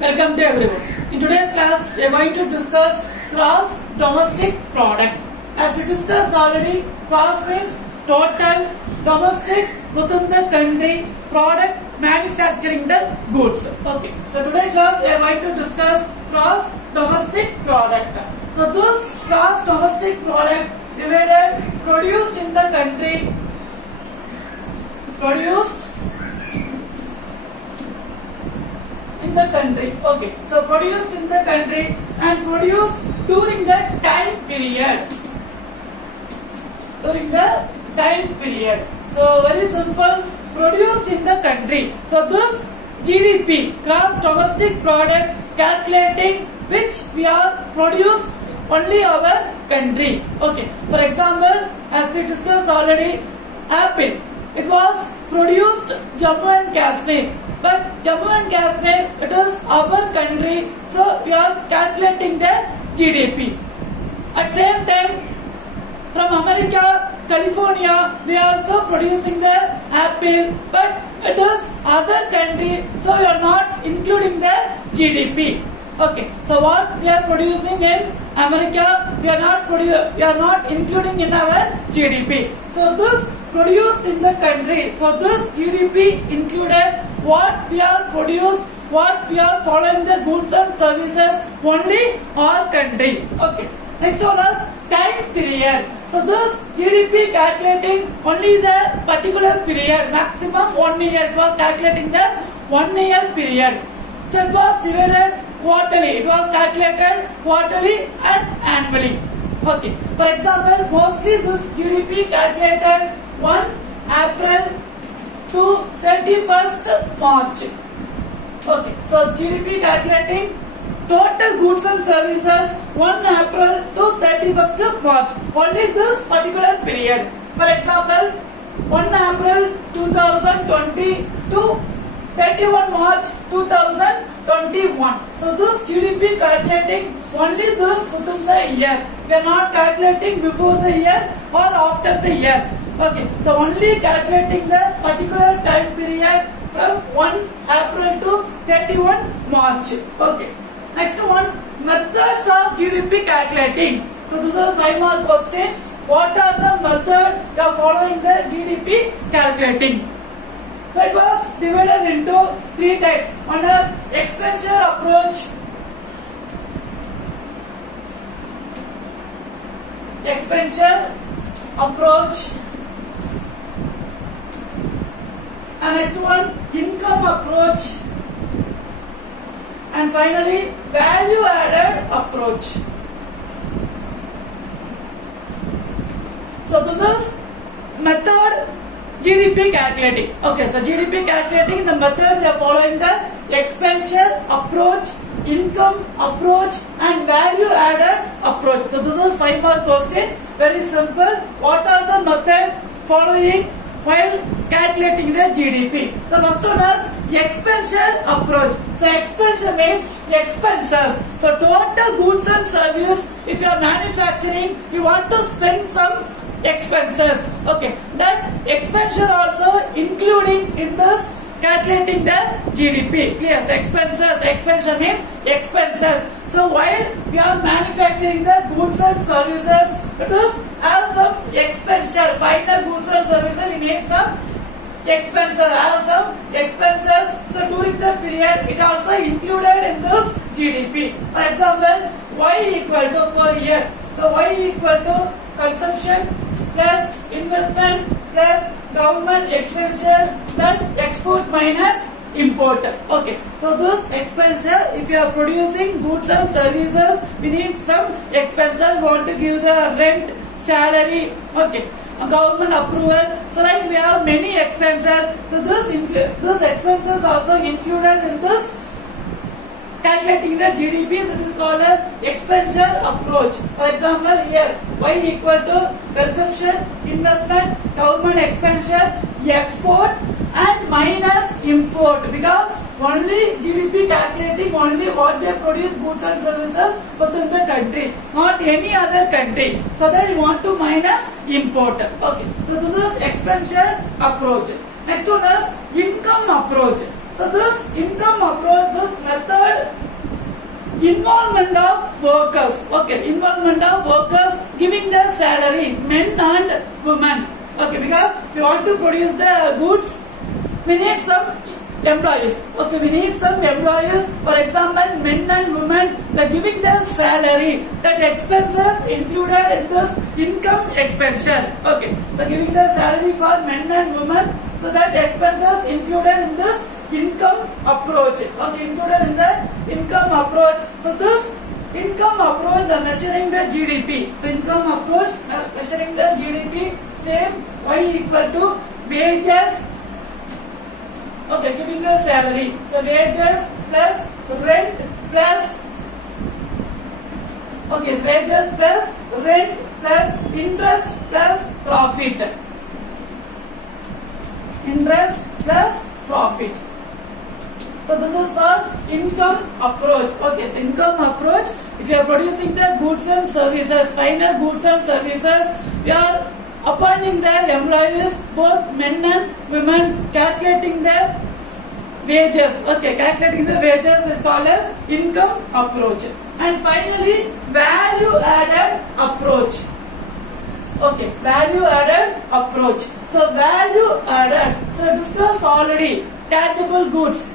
Welcome to everyone. In today's class, we are going to discuss gross domestic product. As we discussed already, gross means total domestic within the country product manufacturing the goods. Okay. So today's class, we are going to discuss gross domestic product. So this gross domestic product divided produced in the country, okay, so produced in the country and produced during the time period, so very simple, produced in the country. So this GDP, gross domestic product, calculating which we are produced only our country. Okay, for example, as we discussed already, apple, it was produced Jammu and Kashmir, but Jammu and Kashmir, it is our country, so we are calculating the GDP. At same time, from America, California, they are also producing the apple, but it is other country, so we are not including the GDP. Okay, so what they are producing in America, we are not including in our GDP. So this produced in the country, so this GDP included what we are produced, what we are following the goods and services only our country. Okay, next one is time period. So this GDP calculating only the particular period, maximum 1 year. It was calculating the 1 year period. So it was divided quarterly. It was calculated quarterly and annually. Okay. For example, mostly this GDP calculated 1 April to 31st March. Okay. So GDP calculating total goods and services 1 April to 31st March. Only this particular period. For example, 1 April 2020 to 31 March 2021. So this GDP calculating only this within the year. We are not calculating before the year or after the year. Okay. So only calculating the particular time period from 1 April to 31 March. Okay. Next one, methods of GDP calculating. So this is a 5-mark question. What are the methods you are following the GDP calculating? So it was divided into 3 types. One is expenditure approach, and next one income approach, and finally value added approach. So this is method GDP calculating. Okay, so GDP calculating, the method they are following the expenditure approach, income approach and value added approach. So this is 5-mark question. Very simple. What are the method following while calculating the GDP? So first one is expenditure approach. So expenditure means expenses. So total goods and service, if you are manufacturing, you want to spend some expenses. Okay, that expenditure also including in this calculating the GDP. Clear? So expenditure means expenses. So while we are manufacturing the goods and services, it is have some expenditure. Final goods and services, we need some expenses. Have some expenses. So during the period, it also included in this GDP. For example, Y equal to per year. So Y equal to consumption plus investment plus government expenditure, then export minus import. Okay, so this expenditure, if you are producing goods and services, we need some expenses. We want to give the rent, salary, okay, government approval. So like we have many expenses. So this expenses also included in this calculating the GDP. So it is called as expenditure approach. For example, here Y equal to consumption, investment, government expenditure, export and minus import, because only GDP calculating only what they produce goods and services within the country, not any other country. So that we want to minus import. Okay. So this is expenditure approach. Next one is income approach. So this income approach, this method involvement of workers. Okay, involvement of workers giving their salary, men and women. Okay, because if you want to produce the goods, we need some employees. Okay, we need some employees. For example, men and women, they are giving their salary. That expenses included in this income expenditure. Okay, so giving the salary for men and women, so that expenses included in this income approach. Okay, included in the income approach. So this income approach, the measuring the GDP. So income approach, measuring the GDP, same Y equal to wages. Okay, giving the salary. So wages plus rent plus, okay, wages plus rent plus interest plus profit. Interest plus profit. So this is for income approach. Okay, so income approach, if you are producing the goods and services, final goods and services, we are appointing their employees, both men and women, calculating their wages. Okay, calculating the wages is called as income approach. And finally, value added approach. Okay, value added approach. So value added, so discussed already, tangible goods.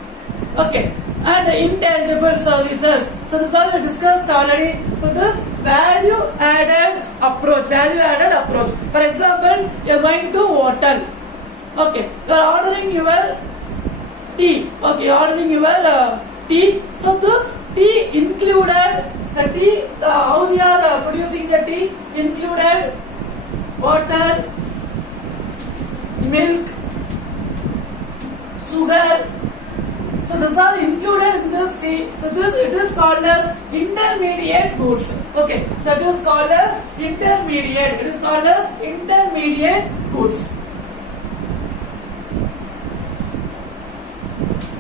Okay, and intangible services. So this all we discussed already. So this value added approach. Value added approach. For example, you are going to hotel. Okay, you are ordering your tea. Okay, ordering your tea. So this tea included the tea. How we are producing the tea included water, milk, sugar. So these are included in this tea. So this, it is called as intermediate goods. Okay, so it is called as intermediate. It is called as intermediate goods.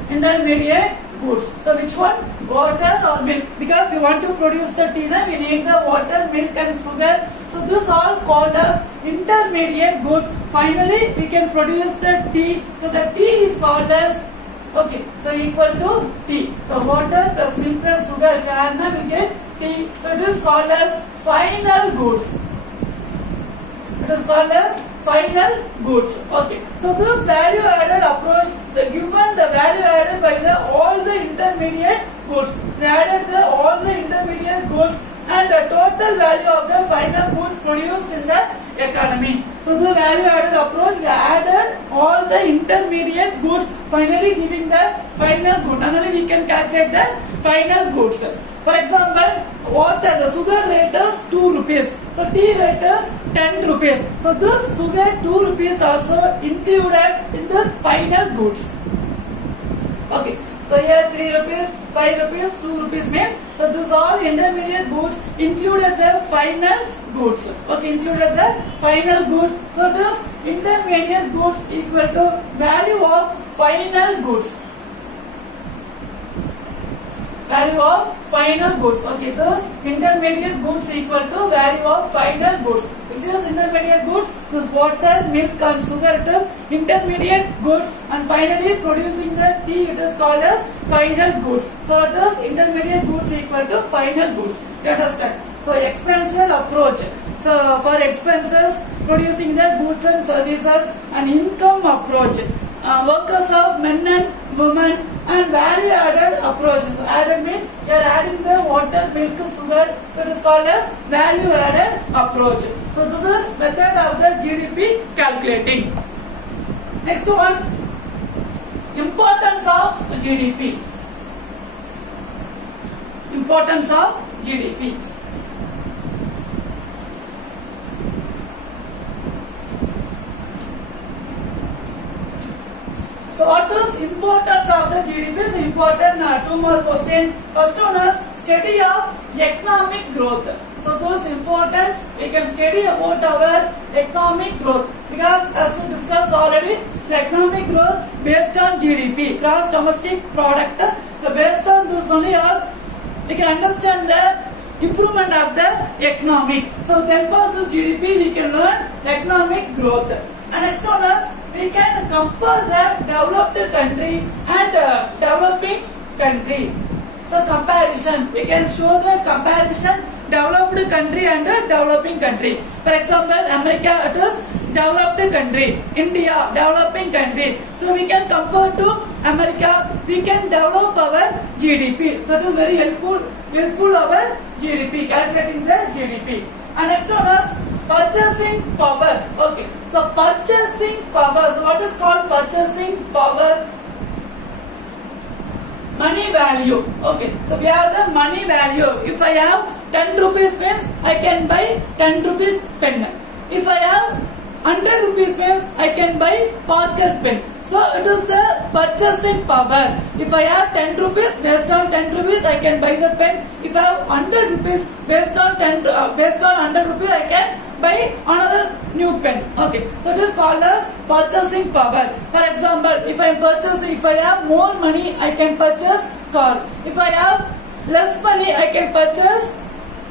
Intermediate goods. So which one? Water or milk? Because we want to produce the tea, then we need the water, milk and sugar. So this all called as intermediate goods. Finally, we can produce the tea. So the tea is called as, okay, so equal to tea. So water plus milk plus sugar, if you add them, we get tea. So it is called as final goods. It is called as final goods. Okay. So this value added approach, the given the value added by the all the intermediate goods. They added the all the intermediate goods and the total value of the final goods produced in the economy. So the value added approach, we added all the intermediate goods, finally giving the final good. And only we can calculate the final goods. For example, water, the sugar rate is 2 rupees. So tea rate is 10 rupees. So this sugar 2 rupees also included in this final goods. Okay. So here 3 rupees, 5 rupees, 2 rupees means, so this all intermediate goods included the final goods. Okay, included the final goods. So this intermediate goods equal to value of final goods. Value of final goods. Okay, this intermediate goods equal to value of final goods. Which is intermediate goods? This water, milk and sugar, it is intermediate goods, and finally producing the tea, it is called as final goods. So it is intermediate goods equal to final goods. You understand? So exponential approach. So for expenses, producing the goods and services, and income approach. Workers of men and women, and value added approach. So added means you are adding the water, milk, sugar. So it is called as value added approach. So this is method of the GDP calculating. Next one, importance of GDP. Importance of GDP. So what is importance of the GDP is important. Two more questions. First one is study of economic growth. So those importance, we can study about our economic growth, because as we discussed already, the economic growth based on GDP, gross domestic product. So based on this only, we can understand the improvement of the economic. So with help of the GDP, we can learn economic growth. And next one is, we can compare the developed country and developing country. So comparison, we can show the comparison developed country and developing country. For example, America, it is developed country, India developing country. So we can compare to America, we can develop our GDP. So it is very helpful our GDP, calculating the GDP. And next one is purchasing power. Okay, so purchasing power. So what is called purchasing power? Money value. Okay, so we have the money value. If I have 10 rupees pens, I can buy 10 rupees pen. If I have 100 rupees pens, I can buy Parker pen. So it is the purchasing power. If I have 10 rupees, based on 10 rupees, I can buy the pen. If I have 100 rupees, based on 100 rupees, I can buy another new pen. Okay, so it is called as purchasing power. For example, if I have more money, I can purchase car. If I have less money, I can purchase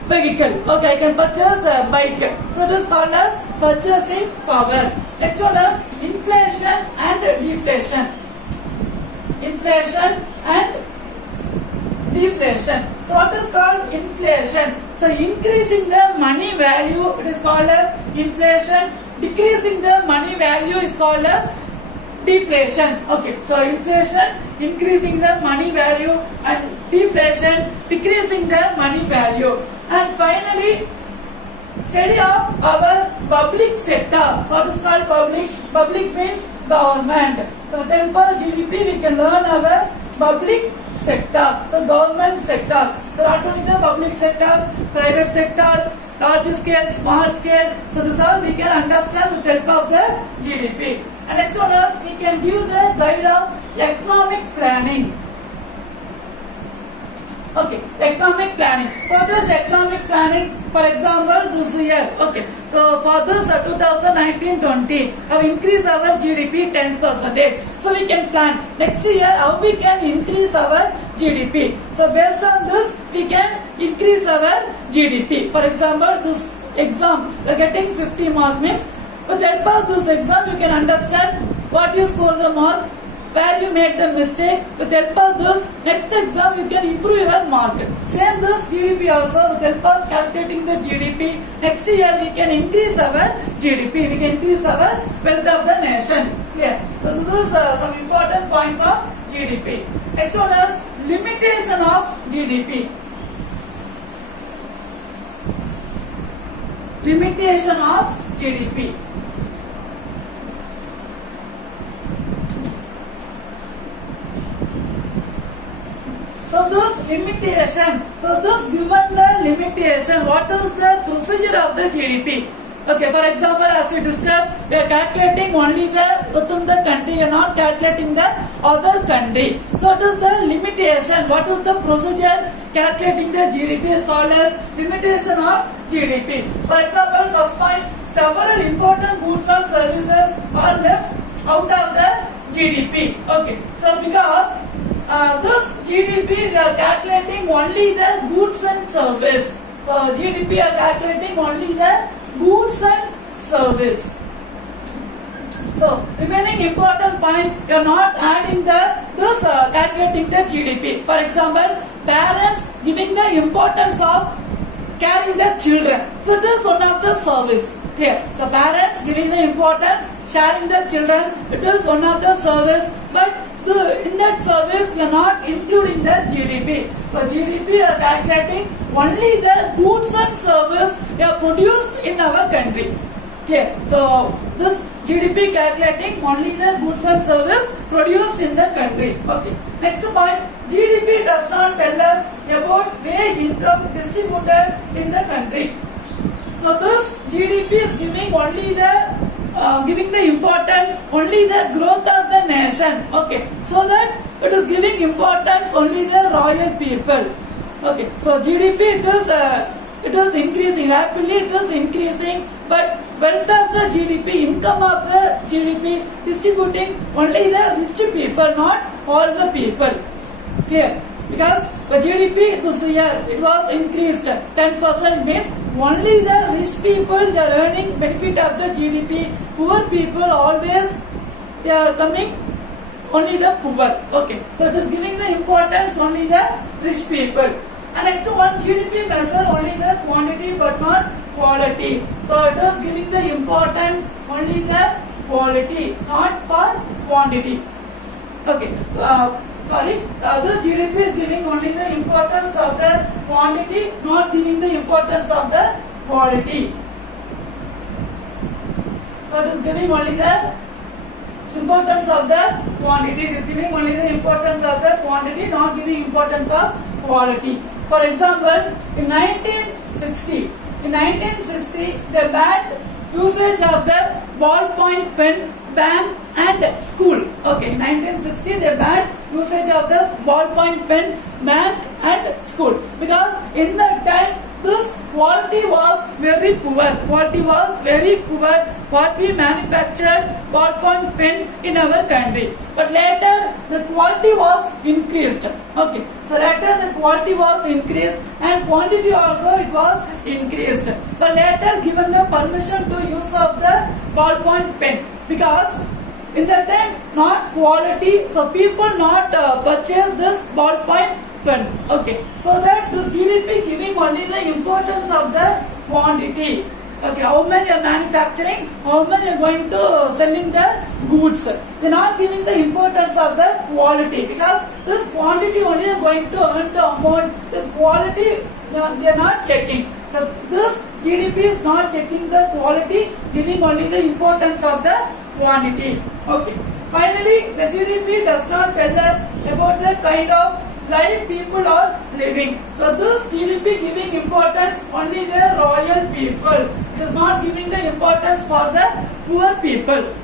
vehicle. Okay, I can purchase a bike. So it is called as purchasing power. Next one is inflation and deflation. Inflation and deflation. So what is called inflation? So increasing the money value, it is called as inflation. Decreasing the money value is called as deflation. Okay, so inflation, increasing the money value, and deflation, decreasing the money value. And finally, study of our public sector. What is called public? Public means government. So with the help of GDP, we can learn our public sector. So government sector. So not only the public sector, private sector, large scale, small scale. So this all we can understand with the help of the GDP. And next one is we can give the guide of economic planning. Okay, economic planning. What is economic planning? For example, this year. Okay, so for this 2019-20, have increased our GDP 10%. So we can plan next year how we can increase our GDP. So based on this, we can increase our GDP. For example, this exam, we are getting 50 mark means with the help of this exam, you can understand what you score the mark, where you made the mistake. With the help of this, next exam you can improve your mark. Same this GDP also, with the help of calculating the GDP, next year we can increase our GDP, we can increase our wealth of the nation. Clear? So this is some important points of GDP. Next one is limitation of GDP. Limitation of GDP. So this limitation, so this given the limitation, what is the procedure of the GDP? Okay, for example, as we discussed, we are calculating only the within the country, we are not calculating the other country. So it is the limitation. What is the procedure? Calculating the GDP is called as limitation of GDP. For example, first point, several important goods and services are left out of the GDP. Okay, so because this GDP we are calculating only the goods and service. So GDP we are calculating only the goods and service. So remaining important points we are not adding this calculating the GDP. For example, parents giving the importance of carrying the children. So it is one of the service. Clear? So parents giving the importance, sharing the children, it is one of the service, but in that service we are not including the GDP. So GDP we are calculating only the goods and service we are produced in our country. Okay, so this GDP calculating only the goods and service produced in the country. Okay. Next point, GDP does not tell us about wage income distributed in the country. So this GDP is giving only the giving the importance only the growth of the nation. Okay, so that it is giving importance only the royal people. Okay, so GDP it is increasing rapidly, it is increasing, but wealth of the GDP, income of the GDP distributing only the rich people, not all the people. Clear? Because the GDP this year it was increased 10%, means only the rich people they are earning benefit of the GDP. Poor people always they are coming only the poor. Okay, so it is giving the importance only the rich people. And next one, GDP measure only the quantity but not quality. So it is giving the importance only the quality, not for quantity. Okay, the GDP is giving only the importance of the quantity, not giving the importance of the quality. So it is giving only the importance of the quantity. It is giving only the importance of the quantity, not giving importance of quality. For example, in 1960, they banned usage of the ballpoint pen, bank and school. Okay, in 1960 they banned usage of the ballpoint pen, bank and school, because in that time this quality was very poor. Quality was very poor. What we manufactured ballpoint pen in our country. But later the quality was increased. Okay, so later the quality was increased and quantity also it was increased. But later given the permission to use of the ballpoint pen, because in that time not quality, so people not purchase this ballpoint pen. Okay, so that this GDP giving only the importance of the quantity. Okay, how many are manufacturing, how many are going to selling the goods. They are not giving the importance of the quality, because this quantity only are going to earn the amount. This quality they are not checking. So this GDP is not checking the quality, giving only the importance of the quantity. Okay. Finally, the GDP does not tell us about the kind of life people are living. So this GDP giving importance only the royal people. It is not giving the importance for the poor people.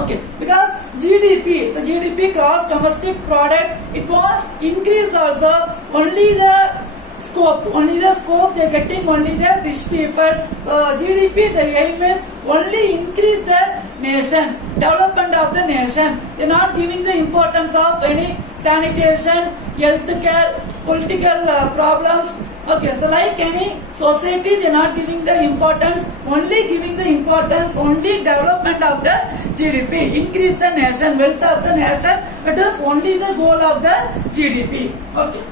Okay, because GDP, so GDP gross domestic product, it was increased also, only the scope they are getting only the rich people. So GDP, the aim is only increase the nation, development of the nation. They are not giving the importance of any sanitation, health care, political problems. Okay, so like any society, they are not giving the importance, only giving the importance only development of the GDP, increase the nation, wealth of the nation. It is only the goal of the GDP. Okay,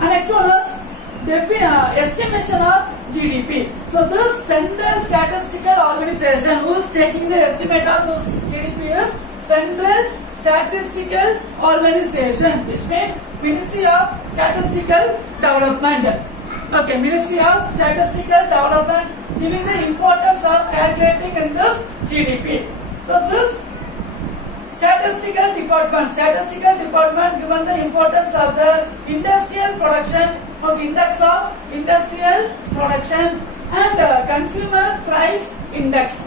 and next one is estimation of GDP. So this Central Statistical Organization who is taking the estimate of this GDP is Central Statistical Organization, which means Ministry of Statistical Development. Okay, Ministry of Statistical Development giving the importance of calculating in this GDP. So this Statistical Department given the importance of the industrial production, index of industrial production and consumer price index.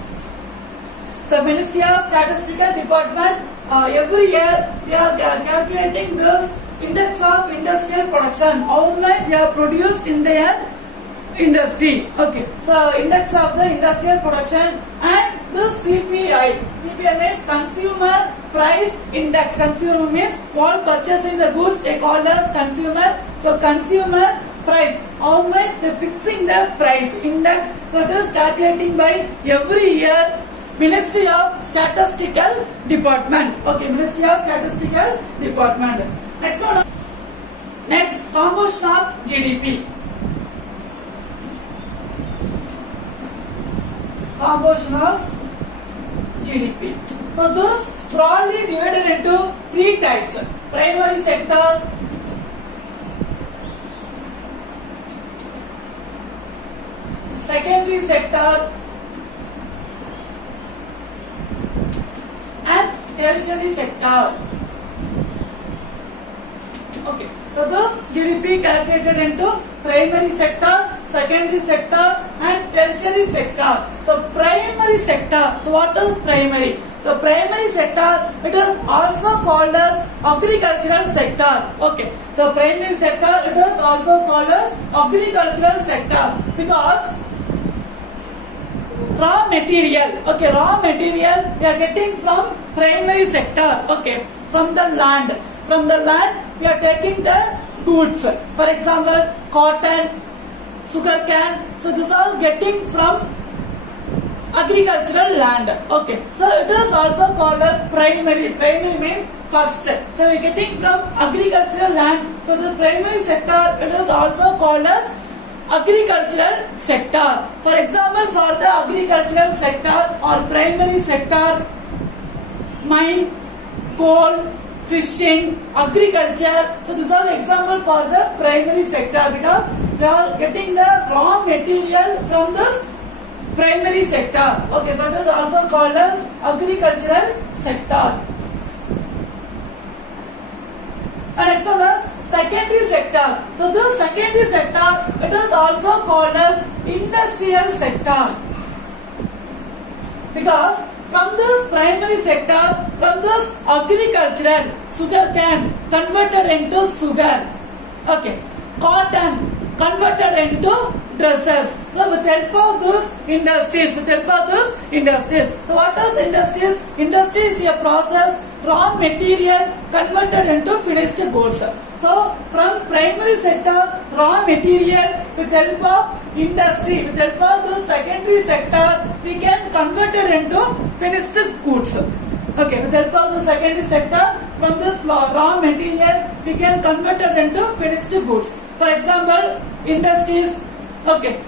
So Ministry of Statistical Department every year we are calculating this index of industrial production, how much they are produced in their industry. Okay, so index of the industrial production and the CPI. CPI means consumer price index. Consumer means all purchasing the goods they call as consumer. So consumer price, how much they fixing the price index. So it is calculating by every year Ministry of Statistical Department. Okay, Ministry of Statistical Department. Next one. Next, composition of GDP. Composition of GDP. So this broadly divided into three types: primary sector, secondary sector and tertiary sector. Okay, so this GDP calculated into primary sector, secondary sector and tertiary sector. So primary sector, so what is primary? So primary sector, it is also called as agricultural sector. Okay, so primary sector, it is also called as agricultural sector because raw material, okay, raw material we are getting from primary sector, okay, from the land. From the land we are taking the goods. For example, cotton, sugar cane. So this all getting from agricultural land. Okay, so it is also called a primary. Primary means first. So we are getting from agricultural land. So the primary sector, it is also called as agricultural sector. For example, for the agricultural sector or primary sector, mine, coal, fishing, agriculture. So these are example for the primary sector, because we are getting the raw material from this primary sector. Okay, so it is also called as agricultural sector. And next one is secondary sector. So this secondary sector, it is also called as industrial sector, because from this primary sector, from this agricultural, sugar cane converted into sugar. Okay, cotton converted into dresses. So with help of those industries, So what is industries? Industry is a process, raw material converted into finished goods. So from primary sector, raw material, with help of industry, with help of the secondary sector, we can convert it into finished goods. Okay, with help of the secondary sector, from this raw material, we can convert it into finished goods. For example, industries. Okay,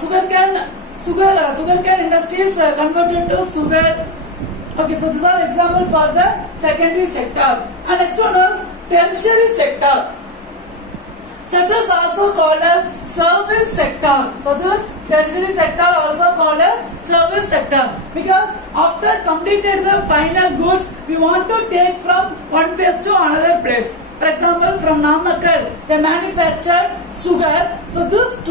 sugarcane industries converted to sugar. Okay, so these are example for the secondary sector. And next one is tertiary sector. So it is also called as service sector. So this tertiary sector also called as service sector, because after completed the final goods, we want to take from one place to another place. For example, from Namakkal, they manufactured sugar. So this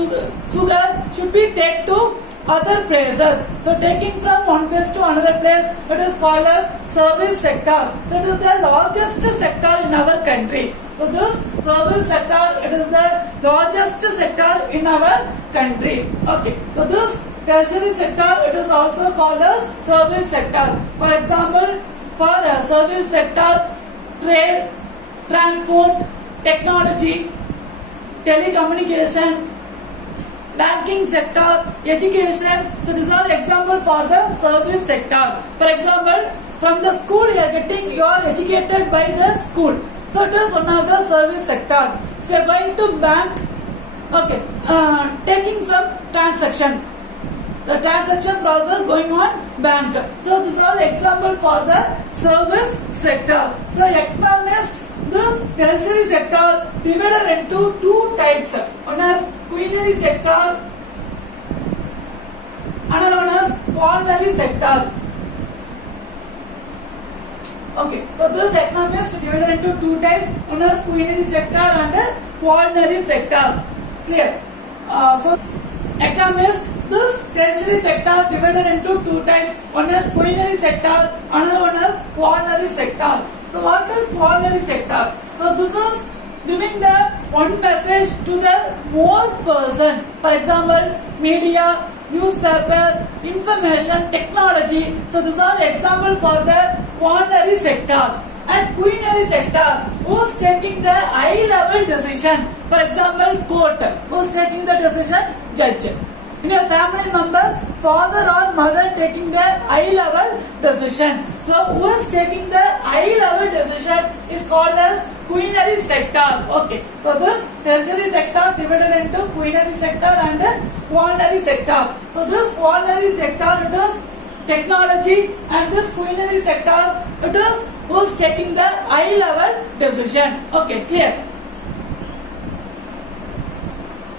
sugar should be taken to other places. So taking from one place to another place, it is called as service sector. So it is the largest sector in our country. So this service sector, it is the largest sector in our country. Okay. So this tertiary sector, it is also called as service sector. For example, for service sector, trade, transport, technology, telecommunication, banking sector, education. So these are example for the service sector. For example, from the school you are educated by the school. So it is one of the service sector. If you are going to bank, okay, taking some transaction, the transaction process going on bank. So these are example for the service sector. So economists, this tertiary sector divided into two types. One is quaternary sector, another one is quaternary sector. Okay, so this economists divided into two types. One is quaternary sector and quaternary sector. Clear? So economists, this tertiary sector divided into two types. One is quaternary sector, another one is quaternary sector. So what is quaternary sector? So this is giving the one message to the more person. For example, media, newspaper, information, technology. So these are example for the quaternary sector. And quaternary sector, who is taking the high level decision. For example, court, who is taking the decision? Judge. In your family members, father or mother taking the high level decision. So who is taking the high level decision is called as quaternary sector. Okay. So this tertiary sector divided into quaternary sector and quaternary sector. So this quaternary sector, it is technology, and this quaternary sector, it is who is taking the high level decision. Okay, clear?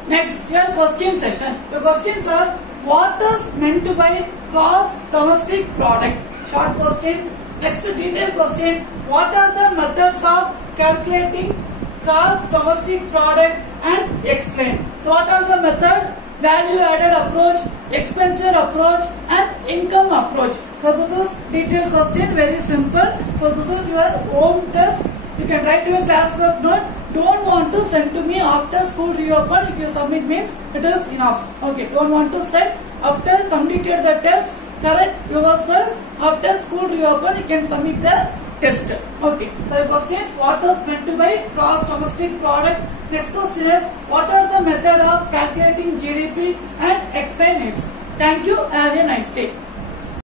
Next, your question session. The questions are: what is meant by gross domestic product? Short question. Next, detailed question: what are the methods of calculating gross domestic product, and explain. So, what are the method? Value added approach, expenditure approach, and income approach. So this is detailed question, very simple. So this is your home test. You can write your classwork note. Don't want to send to me after school reopen. If you submit means it is enough. Okay, don't want to send after completed the test. Correct yourself. After school reopen, you can submit the test. Okay. So the questions: what is meant by gross domestic product? Next question is: what are the method of calculating GDP, and explain it. Thank you. Have a nice day.